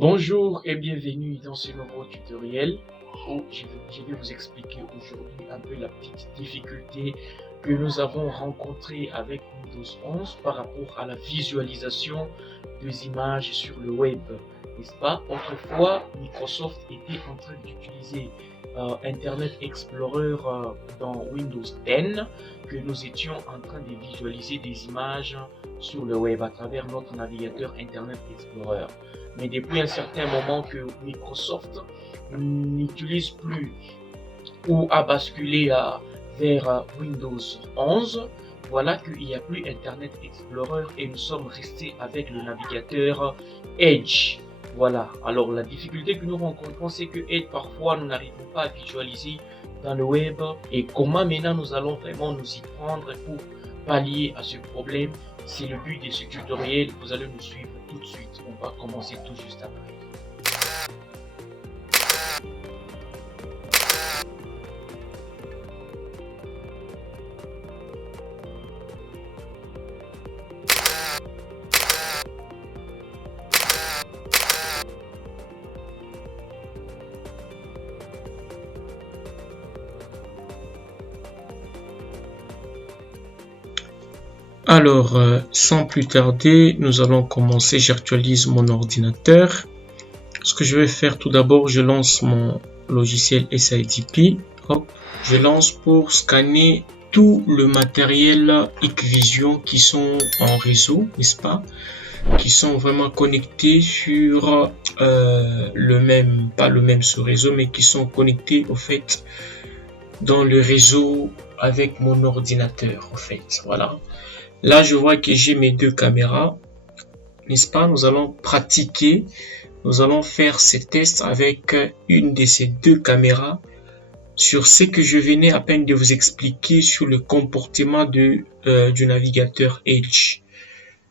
Bonjour et bienvenue dans ce nouveau tutoriel où je vais vous expliquer aujourd'hui un peu la petite difficulté que nous avons rencontrée avec Windows 11 par rapport à la visualisation des images sur le web, n'est-ce pas? Autrefois, Microsoft était en train d'utiliser Internet Explorer dans Windows 10, que nous étions en train de visualiser des images sur le web à travers notre navigateur Internet Explorer. Mais depuis un certain moment que Microsoft n'utilise plus ou a basculé vers Windows 11, voilà qu'il n'y a plus Internet Explorer et nous sommes restés avec le navigateur Edge. Voilà, alors la difficulté que nous rencontrons, c'est que Edge, parfois, nous n'arrivons pas à visualiser dans le web. Et comment maintenant nous allons vraiment nous y prendre pour pallier à ce problème? C'est le but de ce tutoriel. Vous allez nous suivre tout de suite. On va commencer tout juste après. Alors, sans plus tarder, nous allons commencer. J'actualise mon ordinateur. Ce que je vais faire tout d'abord, je lance mon logiciel SIDP. Hop, je lance pour scanner tout le matériel Hikvision qui sont en réseau, n'est-ce pas? Qui sont vraiment connectés sur le même, pas le même sous-réseau, mais qui sont connectés au fait dans le réseau avec mon ordinateur, au fait. Voilà. Là, je vois que j'ai mes deux caméras, n'est-ce pas? Nous allons pratiquer, nous allons faire ces tests avec une de ces deux caméras sur ce que je venais à peine de vous expliquer sur le comportement du navigateur Edge.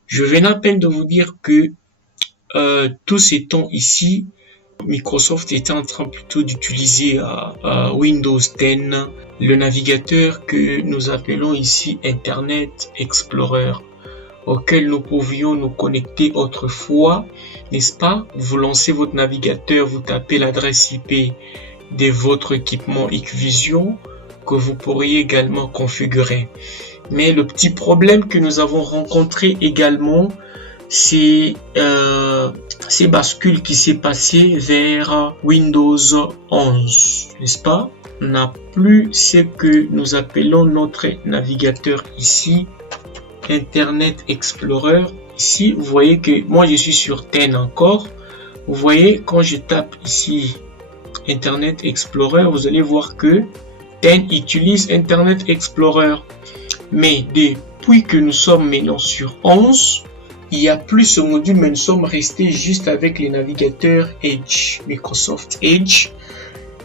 Je venais à peine de vous dire que tous ces temps ici, Microsoft était en train plutôt d'utiliser Windows 10, le navigateur que nous appelons ici Internet Explorer, auquel nous pouvions nous connecter autrefois, n'est-ce pas? Vous lancez votre navigateur, vous tapez l'adresse IP de votre équipement Hikvision que vous pourriez également configurer. Mais le petit problème que nous avons rencontré également, c'est ces bascules qui s'est passé vers Windows 11, n'est-ce pas? On n'a plus ce que nous appelons notre navigateur ici, Internet Explorer. Ici, vous voyez que moi je suis sur 10 encore. Vous voyez, quand je tape ici Internet Explorer, vous allez voir que 10 utilise Internet Explorer. Mais depuis que nous sommes maintenant sur 11, il n'y a plus ce module, mais nous sommes restés juste avec les navigateurs Edge, Microsoft Edge.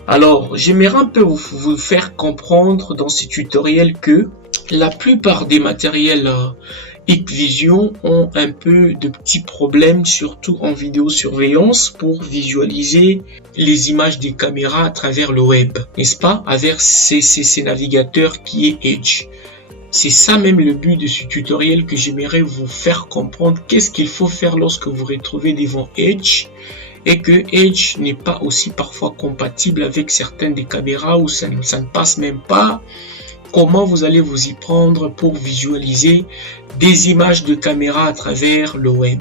Alors, j'aimerais un peu vous faire comprendre dans ce tutoriel que la plupart des matériels Hikvision ont un peu de petits problèmes, surtout en vidéosurveillance, pour visualiser les images des caméras à travers le web, n'est-ce pas? Avec ces navigateurs qui est Edge. C'est ça même le but de ce tutoriel, que j'aimerais vous faire comprendre qu'est-ce qu'il faut faire lorsque vous vous retrouvez devant Edge et que Edge n'est pas aussi parfois compatible avec certaines des caméras où ça ne passe même pas. Comment vous allez vous y prendre pour visualiser des images de caméra à travers le web,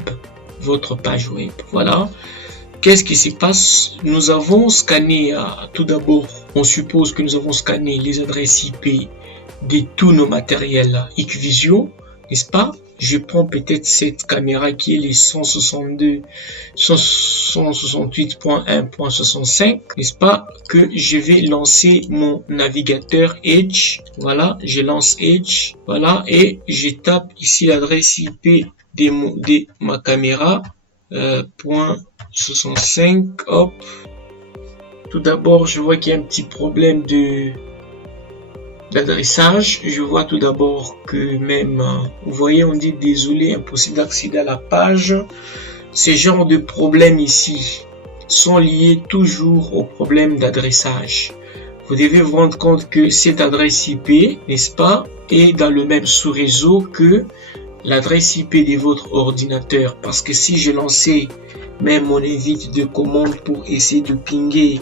votre page web. Voilà. Qu'est-ce qui se passe? Nous avons scanné, tout d'abord, on suppose que nous avons scanné les adresses IP de tous nos matériels Hikvision, n'est-ce pas? Je prends peut-être cette caméra qui est les 168.1.65, n'est-ce pas? Que je vais lancer mon navigateur Edge. Voilà, je lance Edge. Voilà, et je tape ici l'adresse IP de ma caméra. .65. Hop. Tout d'abord, je vois qu'il y a un petit problème d'adressage. Je vois tout d'abord que même, vous voyez, on dit désolé, impossible d'accéder à la page. Ces genres de problèmes ici sont liés toujours au problème d'adressage. Vous devez vous rendre compte que cette adresse IP, n'est-ce pas, est dans le même sous-réseau que l'adresse IP de votre ordinateur. Parce que si je lançais même mon invite de commande pour essayer de pinguer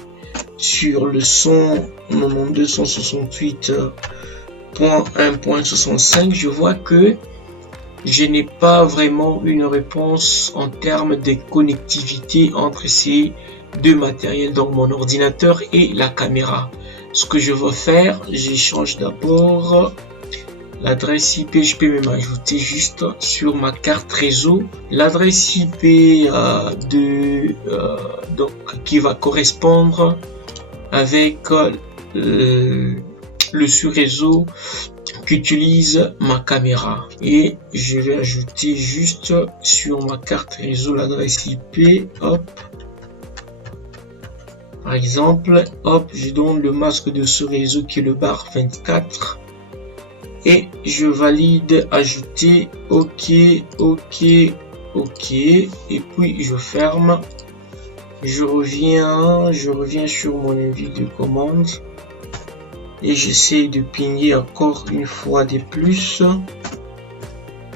sur le 192.168.1.65, je vois que je n'ai pas vraiment une réponse en termes de connectivité entre ces deux matériels, donc mon ordinateur et la caméra. Ce que je vais faire, j'échange d'abord l'adresse IP. Je peux même ajouter juste sur ma carte réseau l'adresse IP donc qui va correspondre avec le sous-réseau qu'utilise ma caméra, et je vais ajouter juste sur ma carte réseau l'adresse IP. Hop, par exemple, hop, je donne le masque de ce réseau qui est le bar 24 et je valide ajouter. OK, et puis je ferme. Je reviens sur mon invite de commande et j'essaie de pinguer encore une fois de plus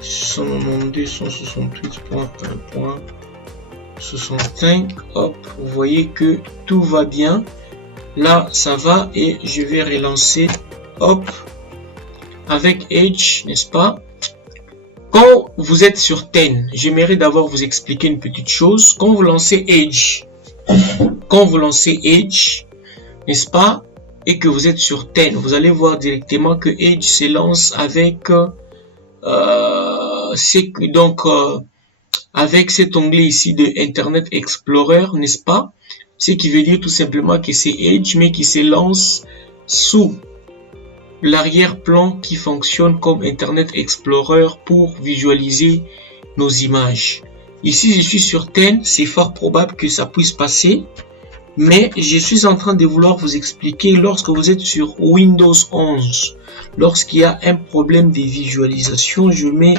192.168.1.65. Hop, vous voyez que tout va bien. Là, ça va, et je vais relancer. Hop, avec Edge, n'est-ce pas? Quand vous êtes sur TEN, j'aimerais d'abord vous expliquer une petite chose. Quand vous lancez Edge, n'est-ce pas, et que vous êtes sur TEN, vous allez voir directement que Edge se lance avec avec cet onglet ici de Internet Explorer, n'est-ce pas? Ce qui veut dire tout simplement que c'est Edge, mais qui se lance sous l'arrière-plan qui fonctionne comme Internet Explorer pour visualiser nos images. Ici, je suis sur TEN, c'est fort probable que ça puisse passer, mais je suis en train de vouloir vous expliquer lorsque vous êtes sur Windows 11, lorsqu'il y a un problème de visualisation, je mets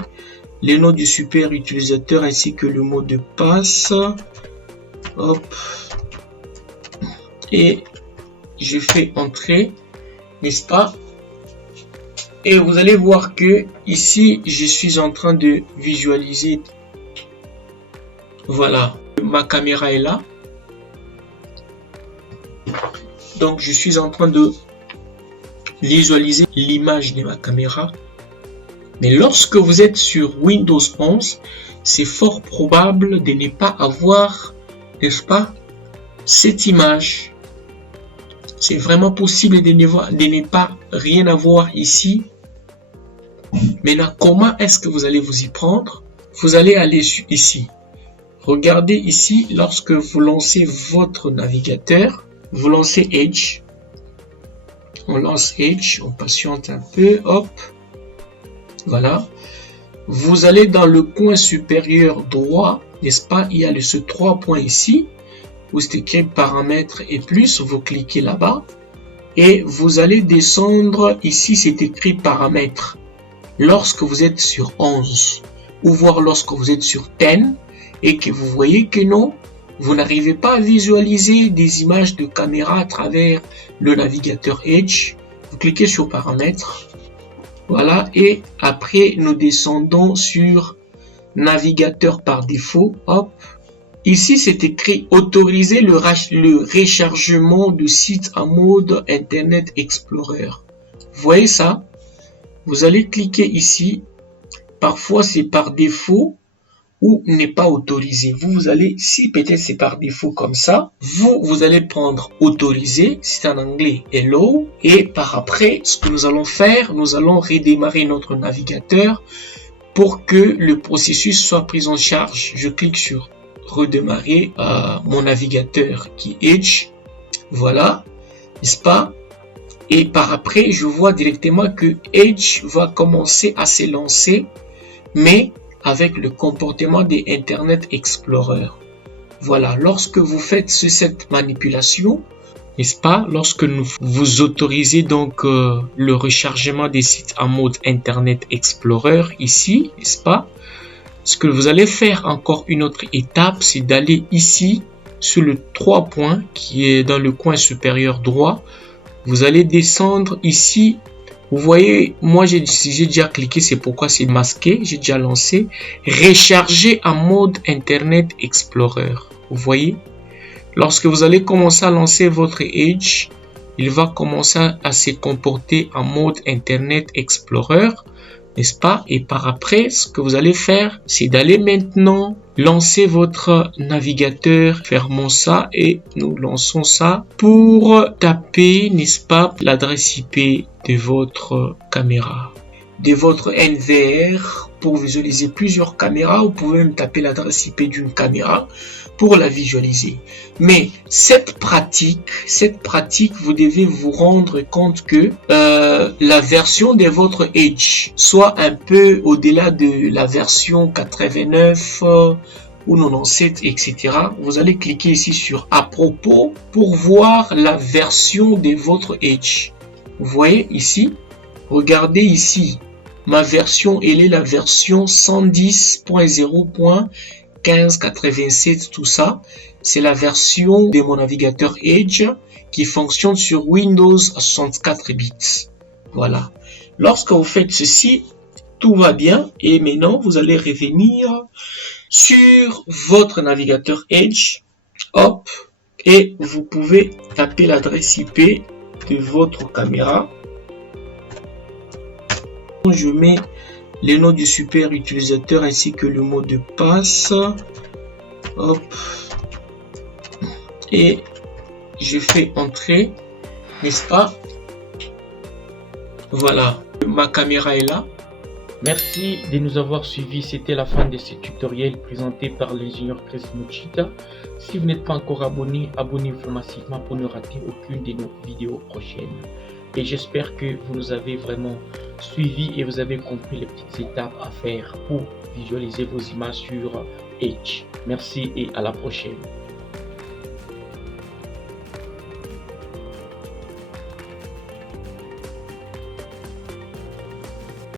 les noms du super utilisateur ainsi que le mot de passe. Hop, et je fais entrer, n'est-ce pas? Et vous allez voir que ici, je suis en train de visualiser. Voilà, ma caméra est là. Donc, je suis en train de visualiser l'image de ma caméra. Mais lorsque vous êtes sur Windows 11, c'est fort probable de ne pas avoir, n'est-ce pas, cette image. C'est vraiment possible de ne pas rien avoir ici. Maintenant, comment est-ce que vous allez vous y prendre? Vous allez aller ici. Regardez ici, lorsque vous lancez votre navigateur, vous lancez Edge. On lance Edge, on patiente un peu, hop. Voilà. Vous allez dans le coin supérieur droit, n'est-ce pas? Il y a ce 3 points ici, où c'est écrit paramètres et plus. Vous cliquez là-bas et vous allez descendre. Ici, c'est écrit paramètres. Lorsque vous êtes sur 11, ou voir lorsque vous êtes sur 10, et que vous voyez que non, vous n'arrivez pas à visualiser des images de caméra à travers le navigateur Edge, vous cliquez sur paramètres. Voilà, et après nous descendons sur navigateur par défaut. Hop, ici c'est écrit autoriser le rechargement de sites en mode Internet Explorer. Vous voyez ça? Vous allez cliquer ici. Parfois c'est par défaut ou n'est pas autorisé. Vous allez, si peut-être c'est par défaut comme ça, vous allez prendre autoriser, c'est en anglais hello, et par après, ce que nous allons faire, nous allons redémarrer notre navigateur pour que le processus soit pris en charge. Je clique sur redémarrer mon navigateur qui est Edge, voilà, n'est-ce pas? Et par après, je vois directement que Edge va commencer à se lancer, mais avec le comportement de Internet Explorer. Voilà, lorsque vous faites cette manipulation, n'est-ce pas, lorsque vous autorisez donc le rechargement des sites en mode Internet Explorer ici, n'est-ce pas, ce que vous allez faire encore une autre étape, c'est d'aller ici sur le 3 points qui est dans le coin supérieur droit. Vous allez descendre ici. Vous voyez, moi j'ai déjà cliqué, c'est pourquoi c'est masqué, j'ai déjà lancé. Recharger en mode Internet Explorer. Vous voyez? Lorsque vous allez commencer à lancer votre Edge, il va commencer à se comporter en mode Internet Explorer, n'est-ce pas? Et par après, ce que vous allez faire, c'est d'aller maintenant lancer votre navigateur. Fermons ça et nous lançons ça pour taper, n'est-ce pas, l'adresse IP de votre caméra, de votre NVR. Pour visualiser plusieurs caméras, vous pouvez même taper l'adresse IP d'une caméra pour la visualiser. Mais cette pratique, vous devez vous rendre compte que la version de votre Edge soit un peu au-delà de la version 89 ou 97, etc. Vous allez cliquer ici sur à propos pour voir la version de votre Edge. Vous voyez ici, regardez ici, ma version, elle est la version 110.0.1587, tout ça. C'est la version de mon navigateur Edge qui fonctionne sur Windows 64 bits. Voilà. Lorsque vous faites ceci, tout va bien. Et maintenant, vous allez revenir sur votre navigateur Edge. Hop. Et vous pouvez taper l'adresse IP de votre caméra. Je mets les noms du super utilisateur ainsi que le mot de passe. Hop. Et je fais entrer, n'est-ce pas? Voilà, ma caméra est là. Merci de nous avoir suivis. C'était la fin de ce tutoriel présenté par l'ingénieur Chris Mochita. Si vous n'êtes pas encore abonné, abonnez-vous massivement pour ne rater aucune de nos vidéos prochaines. Et j'espère que vous nous avez vraiment suivis et vous avez compris les petites étapes à faire pour visualiser vos images sur Edge. Merci et à la prochaine.